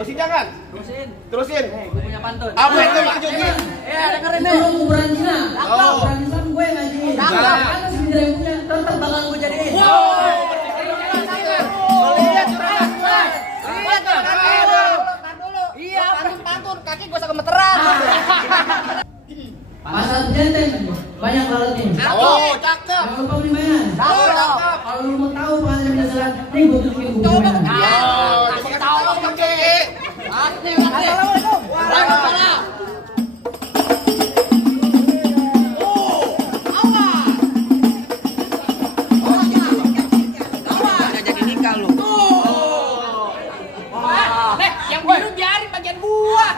Terusin jangan. Terusin. Gue punya pantun. Apa itu Bang Juki? Dengerin nih. Lu ukuran Cina. Oh. Ukuran Islam gue ngaji. Nah. Kan sendiri yang punya. Tetap bakal gue jadiin. Lihat curang. Lihat tuh. Dulu. Iya, pantun. Kaki gue usah gemeteran. Pasal Jenteng banyak lalatnya. Oh, cakep. Jangan lupa beli mainan. Cakep. Kalau lu mau tahu pengantin penasaran, nih gue tunjukin buku mainan. Oh, coba tahu Bang Juki. Assalamualaikum. Waalaikumsalam. Jadi nikah lu. Yang biru biarin bagian gua.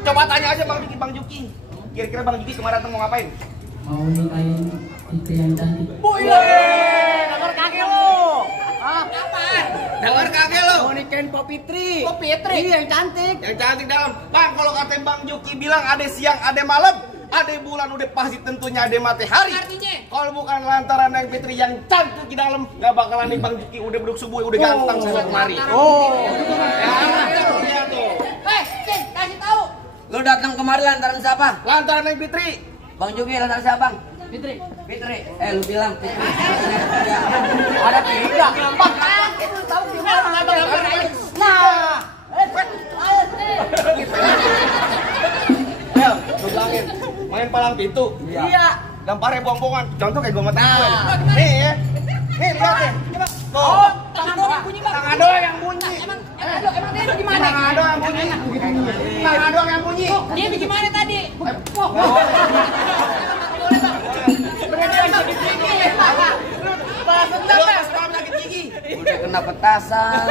Coba tanya aja Bang Juki. Kira-kira Bang Juki kemarin datang mau ngapain? Mau nikahin istri yang cantik. Dengar kakek lu. Apaan? Dengar kagak lo? Mau nikahin Pop Fitri. Iya, yang cantik. Yang cantik dalam. Bang, kalau kata Bang Juki bilang ada siang, ada malam, ada bulan, udah pasti tentunya ada matahari. Artinya? Kalau bukan lantaran Neng Fitri yang cantik di dalam, nggak bakalan nih Bang Juki udah beduk subuh, udah ganteng sana kemari. Ya tuh. Cing, kasih tahu. Lu datang kemari lantaran siapa? Lantaran Neng Fitri. Bang Juki lantaran siapa, Bang? Fitri. Lu bilang Fitri. Ada tiga. Gampang kaget lu tahu gimana? Nah. Ayo, lu bilangin. Main palang pintu. Iya. Gambarnya bohong-bohongan. Contoh kayak gue mati gue. Nih ya. Nih, lihat deh. Oh, tangan doang yang bunyi, Bang. Tangan doang yang bunyi. Emang dia gimana? Tangan doang yang bunyi. Tangan doang yang bunyi. Dia gimana tadi? Udah kena petasan.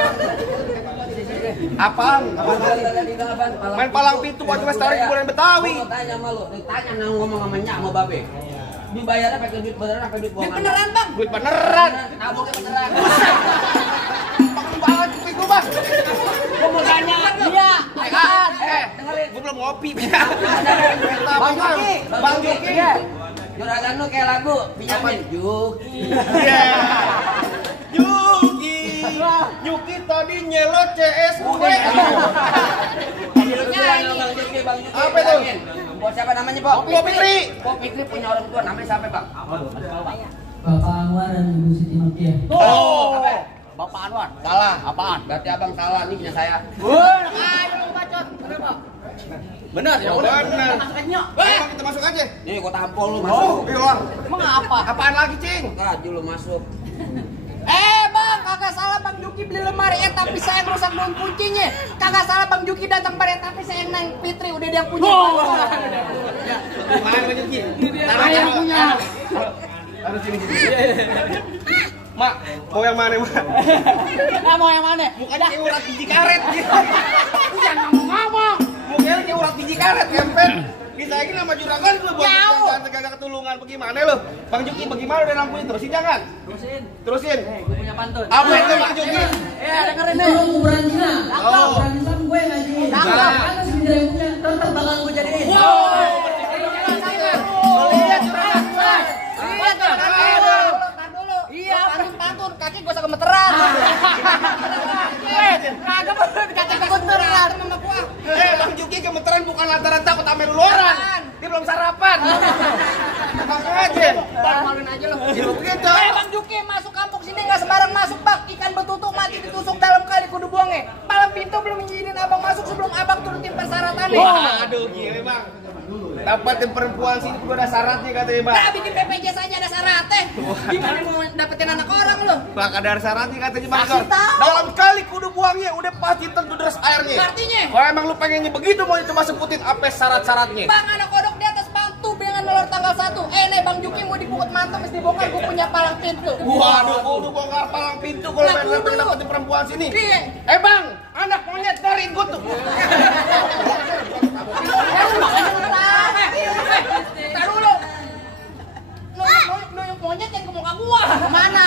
Apaan? Main palang pintu buat lestari kuburan Betawi. Gua tanya sama lu, tanya nang ngomong sama nyak sama babe. Dibayarnya pakai duit beneran apa duit bohongan? Beneran, Bang. Duit beneran. Naboknya beneran. Pakai banget kuping lu, Bang. Gua mau tanya. Iya. Dengerin. Gua belum ngopi. Bang Juki. Bang Juki. Juragan lu kayak lagu pinjamin Juki. Iya. Juki. Juki tadi nyelot CS gue. Bang Juki. Apa itu? Buat siapa namanya, Pok? Pop Fitri. Pop Fitri punya orang tua namanya siapa, Bang? Bapak Anwar dan Ibu Siti Nokia. Oh. Bapak Anwar. Salah. Apaan? Berarti abang salah, ini punya saya. Benar, ya udah. Bener. Bang, kita masuk aja. Nih gua tampol lu Oh, masuk. iya. Emang apa? Apaan lagi, Cing? Kaju lu masuk. Bang, kagak salah Bang Juki beli lemari tapi saya rusak daun kuncinya. Kagak salah Bang Juki datang tapi saya Neng Fitri udah dia yang punya. Mana Bang Juki? Saya yang punya. Taruh sini. Mak, mau yang mana, Mak? Mau yang mana? Mukanya kayak urat biji karet. Jangan ngomong. Mukanya kayak urat biji karet, kempet. Kita lagi nama juragan lu buat gagak ketulungan bagaimana lu? Bang Juki bagaimana udah lampuin terusin jangan? Terusin. Gue punya pantun. Apa itu Bang Juki? Dengerin nih. Lu ukuran Cina. Oh. Ukuran Islam gue ngaji. Nah. Kan sendiri yang punya. Tetap bakal gue jadiin. Lihat curang. Lihat tuh. Dulu. Iya, pantun. Kaki gue usah gemeteran. Kagak kaki gemeteran sama gua. Bang Juki gemeteran bukan lantaran takut sama luluran. Dia belum sarapan. Makan aja. Maluin aja lo. Gitu begitu. Bang Juki masuk kampung sini nggak sembarang masuk, Bang. Ikan betutuk mati ditusuk dalam kali kudu buangnya. Palang pintu belum izinin abang masuk sebelum abang turutin persyaratannya. Aduh gila Bang. Dapatin perempuan sini kudu ada syaratnya katanya Bang. Nah, bikin BPJS aja ada syaratnya. Gimana mau dapetin anak orang lo? Bang ada syaratnya katanya Bang. Kasih tahu. Dalam kali kudu buangnya udah pasti tentu deras airnya. Artinya? Kalau emang lu pengennya begitu mau coba sebutin apa syarat-syaratnya. Bang, anak kodok di atas batu dengan nelor tanggal 1. Nih Bang Juki mau dibukut mantap mesti bongkar gue punya palang pintu. Waduh, kudu bongkar palang pintu kalau Nah, pengen kudu. dapetin perempuan sini. Iya. Bang, anak monyet dari gue tuh. Tar dulu. monyet yang ke muka gua. Kemana?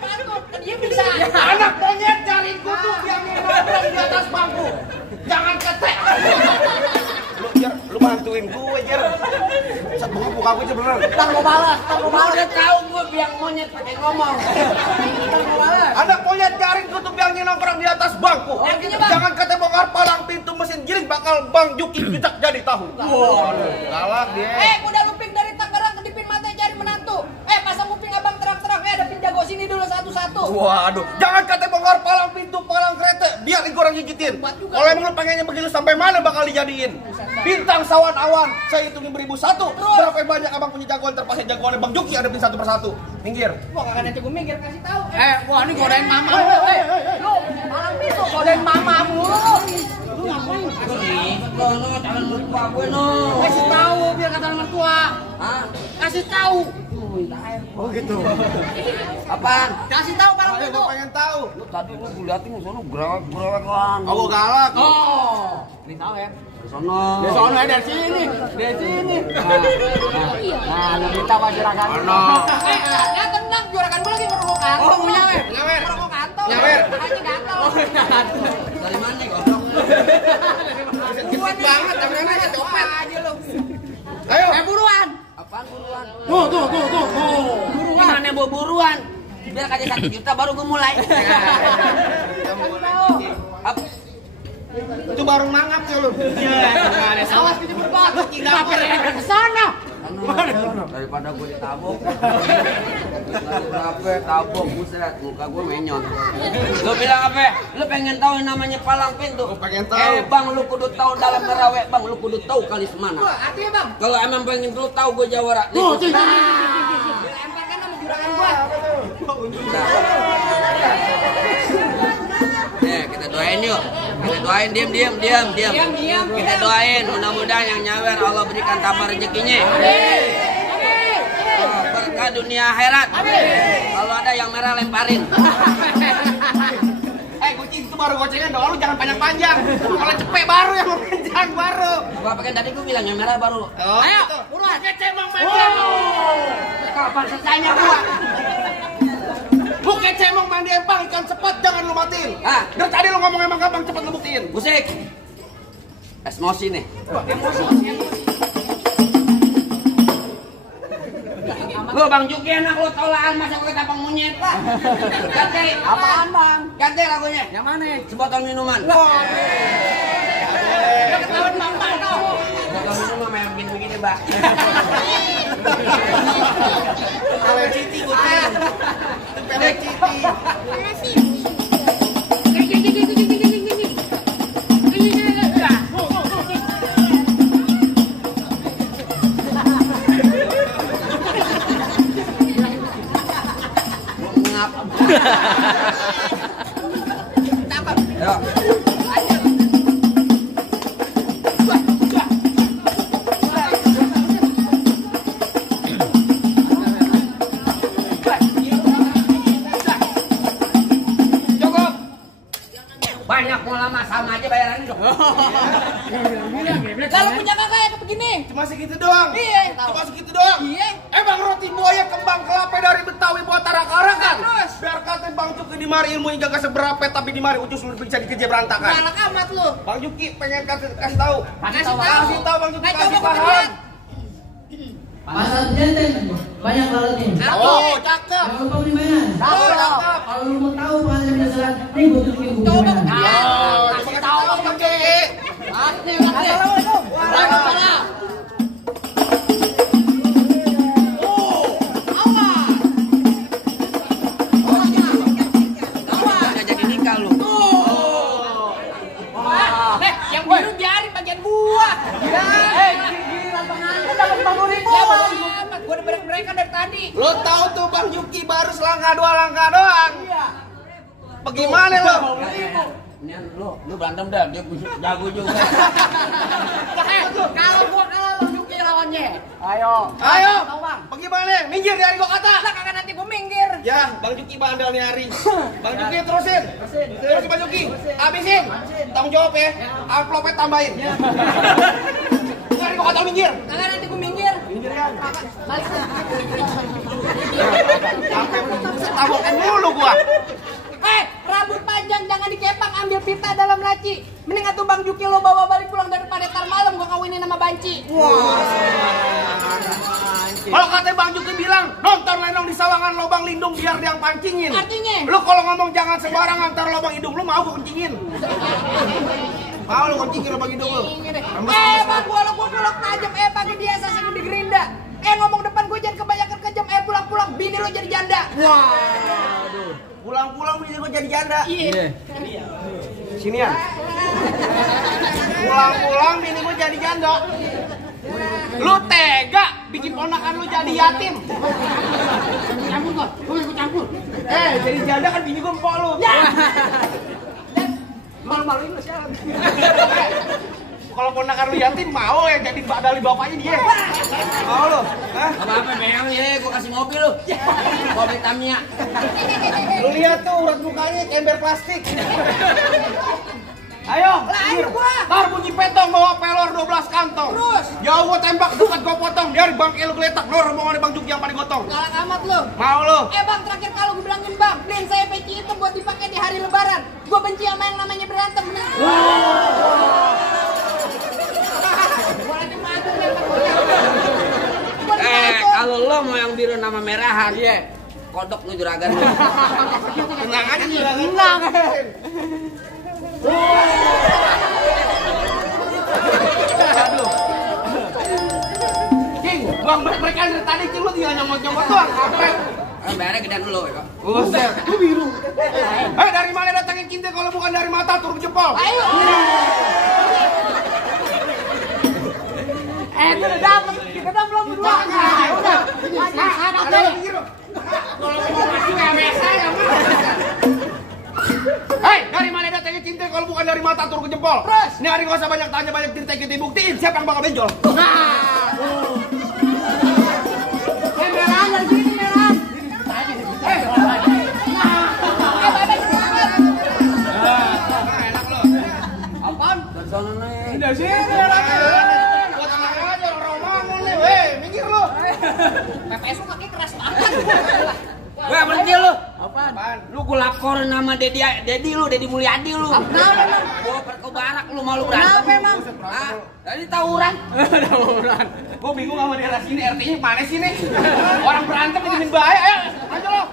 Batuk. Dia bisa. Anak monyet cari kutu yang nongkrong di atas bangku. Jangan ketek. Lu bantuin gue, Jer. Sat buka gue aja beneran. Ntar gua balas. Udah tahu gue biang monyet pakai ngomong. Ntar gua balas. Anak monyet garing kutub yang nongkrong di atas bangku. Artinya, Bang? Jangan kata bongkar palang pintu mesin giling bakal Bang Juki jejak jadi tahu. Galak dia. Gua udah luping dari Tangerang ke Dipin Mate cari menantu. Pasang kuping abang terang-terang. Ada pin jago sini dulu satu-satu. Waduh, jangan kata bongkar palang pintu, palang kereta, biar Igor orang gigitin. Kalau emang lu pengennya begitu sampai mana bakal dijadiin? Bintang sawan awan, saya hitungin 1001. Berapa banyak abang punya jagoan terpaksa jagoannya Bang Juki ada pin satu persatu. Minggir. Gua kagak nanti gua minggir kasih tahu. Wah ini godain mama. Lu malam itu godain mama mulu. Lu ngapain? Jangan lupa gue no. Kasih tahu biar kata mertua. Hah? Kasih tahu. Oh gitu. Apaan? Kasih tahu malam Ayo itu. gua pengen tahu. Lu tadi lu liatin di sana gerak-gerak kan. Oh galak. Oh. Ini tahu ya. Di sana. Di sono dari sini. Dari sini. Nah, lu minta Pak Juragan. Mana? Ya tenang, Juragan gua lagi ngerokok kantong. Oh, nyawer. Ngerokok kantong. Nyawer. Makanya gatel. Dari mana goblok? Sensitif banget, tangannya aja copet. Aja lu. Ayo. Buruan. Apaan buruan? Tuh. Gimana bawa buruan? Biar kasih 1 juta baru gue mulai. Apa? Itu baru mangap ya lu. Awas di berbat. Ngapain ke sana? Daripada gue ditabok. Berapa tabok buset muka gue menyon. Lu bilang apa? Lu pengen tahu yang namanya palang pintu? Gua pengen tahu. Bang lu kudu tahu dalam merawek, Bang lu kudu tahu kalis mana. Artinya Bang. Kalau emang pengen lu tahu gue jawara. Dilemparkan sama juragan gua. Kita doain yuk. Kita doain diam. Kita doain mudah-mudahan yang nyawer Allah berikan tambah rezekinya. Berkah dunia akhirat. Kalau ada yang merah lemparin. Kucing itu baru gocengan doang, lu jangan panjang-panjang. Kalau cepet baru yang panjang baru. Apa kan tadi gue bilang yang merah baru. Oh, Ayo, gitu. buruan. Kecemong mandi. Kapan selesainya gua? Lu kecemong mandi empang ikan cepat jangan lu matiin. Ah. Dari tadi lu ngomong emang gampang cepet lu buktiin. Musik. Emosi nih. Lu Bang Juki enak lu tau lah masa gue tapang monyet lah. Ganti. Apaan Bang? Ganti lagunya. Yang mana? Sebotol minuman. Udah ketahuan Bang Pano. Sebotol minuman main begini Bang. Pele citi kucing. Itu pele citi. Ya. Cukup. Banyak mau lama sama aja bayarannya dong. Kalau punya kakak ya begini. Cuma segitu doang. Iya. Cuma segitu doang. Iya. Emang roti buaya kembang kelapa dari Betawi buat tarak-tarakan. Terus? Biar kata Bang Juki di mari ilmunya gak seberapa tapi di mari ujung lu bisa dikejar berantakan. Galak amat lu. Bang Juki pengen kasih tahu. Kasih tahu. Kasih tahu Bang Juki Nah, kasih coba paham. lihat. Pasal jantan banyak lalatnya. Oh, cakep. Jangan lupa beli mainan. Oh, cakep. Kalau lu mau tahu penghasilan penasaran, nih gue tunjukin buku Coba mainan. Oh, kasih tahu Bang Juki. Assalamualaikum. Waalaikumsalam. Udah jadi nikah lu. Yang biru biarin bagian gua. Giliran pengantin dapat 50.000. Ya amat, gua udah mereka dari tadi. Lo tahu tuh Bang Juki baru selangkah 2 langkah doang. Iya. Bagaimana lo? Ini lu berantem dah, dia jago juga. Kalau gua kalah lu Juki lawannya. Ayo. Ayo. Tahu Bang. Bagaimana? Minggir dari gua kata. Lah kagak nanti gua minggir. Ya, Bang Juki bandel nih hari. Bang Juki terusin. Terusin Bang Juki. Habisin. Tanggung jawab ya. Amplopnya tambahin. Dari gua kata minggir. Kagak nanti gua minggir. Minggir kan. Balik. tabokin mulu gua. Rambut panjang jangan dikepang, ambil pita dalam laci. Mending atuh Bang Juki lo bawa balik pulang daripada tar malam gua kawinin sama Banci. Kalau kata Bang Juki bilang nonton lenong di sawangan lubang lindung biar dia yang pancingin. Artinya? Lu kalau ngomong jangan sembarangan tar lubang hidung lu mau gua kencingin. Mau lu kencingin lubang hidung lu. Bang gua pelok tajam pakai dia sasi di gerinda. Ngomong depan gua jangan kebanyakan kejam. Pulang-pulang bini lo jadi janda. Pulang-pulang bini gua jadi janda. Iya. Sinian. Pulang-pulang bini gua jadi janda. Lu tega bikin ponakan lu jadi yatim. Campur kok, gue ikut campur. Jadi janda kan bini gua empok lu. Malu-maluin lo siapa? Kalau ponakan lu yatim mau ya jadi dari bapaknya dia. Mau lu? Hah? Apa-apa memang ya, gua kasih mobil lu. Mobil Tamiya. Lu lihat tuh urat mukanya ember plastik. Ayo, Ayo gua. tar bunyi petong bawa pelor 12 kantong. Terus? Jauh gua tembak dekat gua potong. Dari bangke lu geletak, lu rombongan Bang Juki yang paling gotong. Galak amat lo. Mau lu? Bang, terakhir kalau gue bilangin bang, beliin saya peci hitam buat dipakai di hari lebaran. Gue benci sama yang namanya berantem. Kalau lo mau yang biru nama merahan, kodok lu juragan lu. Tenang aja juragan. Tenang. Aduh. King, bang mereka dari tadi King lu tinggal nyomot-nyomot doang. Kampret. Bayarnya gedean dulu ya. Buset, lu biru. Dari mana datangin cinta kalau bukan dari mata turun jempol? Ayo. Itu udah dapet, kita udah belum berdua. Udah. Ada pinggir lo. Kalau mau masih kayak biasa ya, dari mana datangin cinta kalau bukan dari mata turun ke jempol? Terus? Ini hari gak usah banyak tanya, banyak cerita, kita buktiin siapa yang bakal benjol. Merah dari sini merah. Apaan? Dari sana nih. Dari sini lagi. Gua tenang aja orang Romangun nih, minggir lu. PPS lu kaki keras banget. Weh, berhenti lu. Apaan? Lu gua laporin nama Dedi Mulyadi lu. Kenapa emang? Gua perkebarak lu malu berantem. Kenapa emang? Ah, tadi tawuran. Tawuran. Gua bingung sama daerah sini, RT-nya mana sih nih? Orang berantem ini bahaya, ayo. Ayo lo.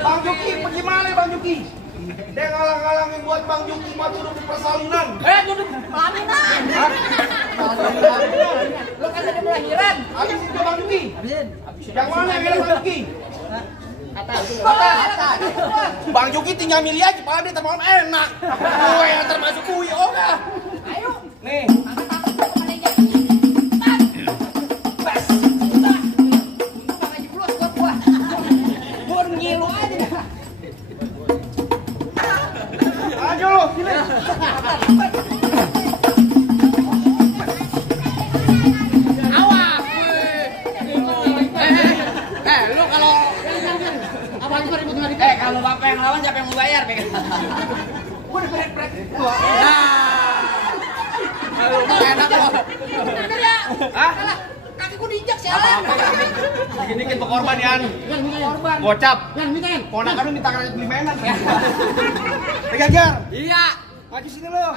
Bang Juki, bagaimana Bang Juki? Dia ngalang-ngalangin buat Bang Juki mati duduk persalinan. Duduk pelaminan. Lu kan tadi melahiran. Habisin ke Bang Juki. Yang mana yang Bang Juki? Atas. Bang Juki tinggal milih aja, padahal dia termalam enak. Gue yang termasuk kui, oke. Ayo. Nih. Ayo lo, sini. Awas. Lu kalau Apa itu ribut dengan kalau bapak yang lawan siapa yang mau bayar? Gua udah beret-beret. Enak lu. Bener ya? Hah? Salah. Kaki gua diinjak sialan. Dikit-dikit pengorban Yan. Korban. Gocap. Yan, mintain. Ponakan lu minta karena beli mainan. Pegang Jar. Iya. Maju sini lo.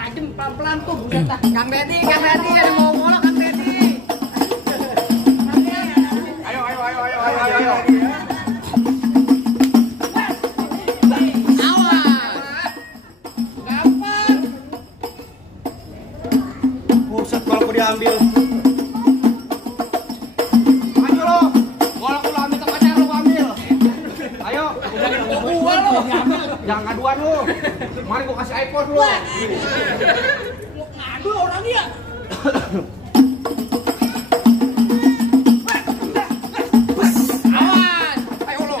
Tajem pelan-pelan tuh buset dah. Kang Dedi ada mau ngolok Kang Dedi. Ayo. Gampang. Buset kalau aku diambil. Maju lo. Kalau aku ambil ke pacar lo ambil. Ayo. Gua lo. Jangan ngaduan lo. Mari gua kasih iPhone lo. Lu ngadu orangnya. Ayo lo.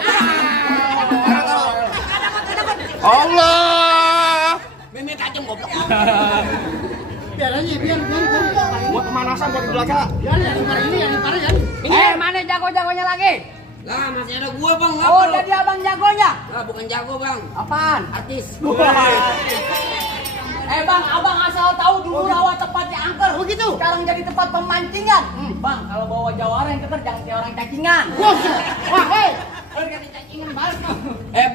Allah. Mimi tajam goblok. Biar aja, biar. Buat pemanasan buat di belakang. Yan, yang parah ini, yang parah Yan. Mana jago-jagonya lagi? Lah masih ada gua bang. Oh, jadi abang jagonya. Lah bukan jago bang. Apaan? Artis. Bang, abang asal tahu dulu rawa tempatnya angker. Begitu. Sekarang jadi tempat pemancingan. Bang, kalau bawa jawara yang keter jangan kayak orang cacingan. Wah, hei. Cacingan balik.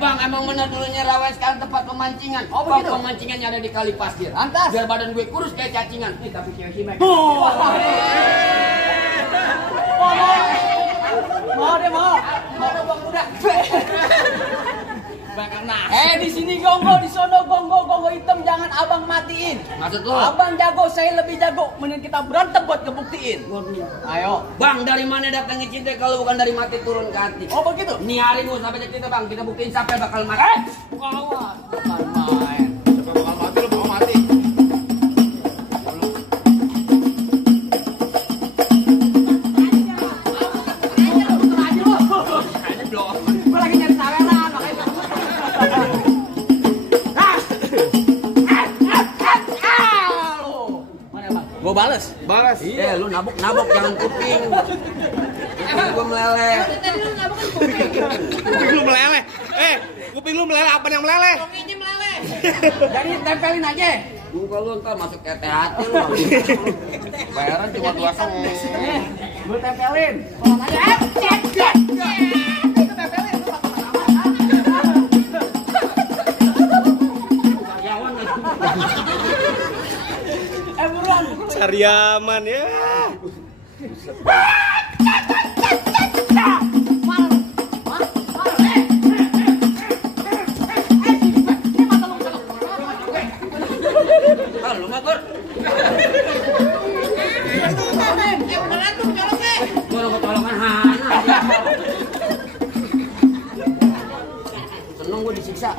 Bang, emang bener dulunya rawa sekarang tempat pemancingan. Oh, begitu? Pemancingannya ada di kali pasir. Lantas? Biar badan gue kurus kayak cacingan. Tapi cewek sih Mau deh, mau bang udah. Di sini gonggo, di sono gonggo hitam jangan abang matiin. Maksud lo? Abang jago, saya lebih jago. Mending kita berantem buat ngebuktiin. Ayo. Bang, dari mana datangnya cinta kalau bukan dari mati turun ke hati? Oh begitu. Nih hari mau sampai kita bang, kita buktiin siapa yang bakal mati. Awas, bukan main. Bakal mati lo bakal mati. Gue lagi nyari saweran, makanya. Mana bang? Gue bales. Balas. Lu nabok jangan kuping. Gue meleleh. Kuping lu meleleh. Kuping lu meleleh apa yang meleleh? Jadi tempelin aja. Kalau lu ntar masuk ke hati lu. Bayaran cuma 2 sen. Gue tempelin. Tolong aja. Itu tempelin. Buruan. Cari aman ya. Lu mah Gor. Gua ketolongan Hana. Seneng gua disiksa.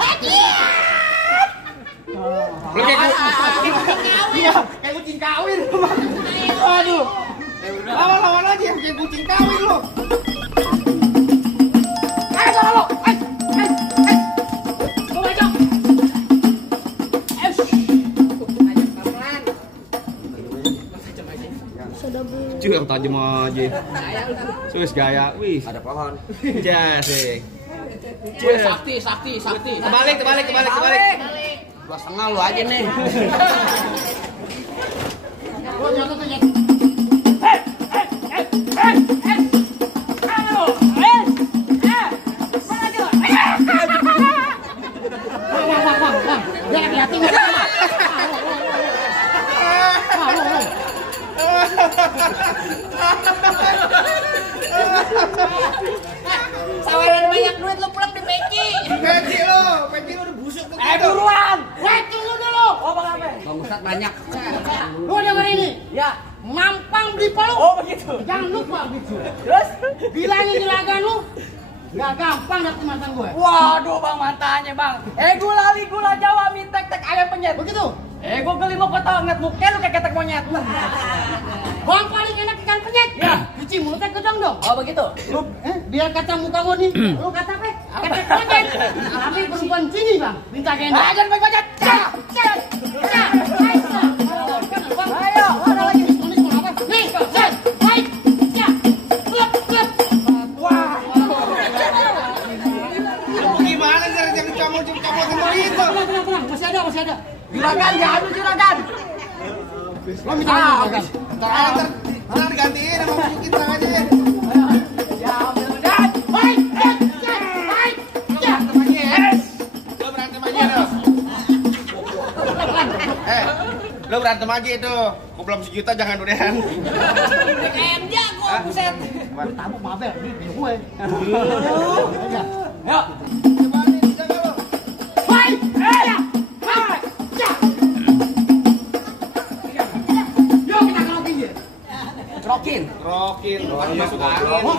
Lu kayak kucing kawin. Aduh. Lawan aja kayak kucing kawin lu. Ayo sana lo. Lo bacok. Cuy yang tajam aja. Sus gaya, wih. Ada pohon. Jasik. Sakti. Kebalik. 2,5 lu aja nih. Saweran banyak duit lo pulang di peci. Peci lu udah busuk tuh. Buruan. Tunggu dulu. Oh bang apa? Bang Ustadz banyak. Lu denger ini. Ya. Mampang beli palu. Oh begitu. Jangan lupa gitu. Terus? Bilangin juragan lu. Gak gampang dapet mantan gue. Waduh bang mantannya bang. Gula Jawa mintek tek ayam penyet. Begitu. Gue geli mau kota nget muka lu kayak ketek monyet. Bang paling enak ikan penyet. Ya. Cuci mulutnya gedong dong. Oh begitu. Lu, biar kata muka gua nih. Lu kata apa? Ketek penyet. Tapi perempuan sini bang. Minta gendong. Jangan baik-baik. Ayo, ada lagi. Ini sekolah apa? Nih, set, baik. Ya. Klep. Wah. Gimana cara jangan camul semua itu? Tenang. Masih ada. Juragan diambil juragan. Lo minta juragan. Ntar digantiin sama baju kita aja. Ya ambil juragan. Baik. Ya. Lo berantem aja tuh. Lo berantem aja itu. Kok belum sejuta jangan udahan. KM jago buset. Lu tamu mabel, ini punya gue. Ayo. Coba nih, jaga lo. Baik. Ya. Yuk kita kerokin dia. Rokin. Rokin, masuk angin.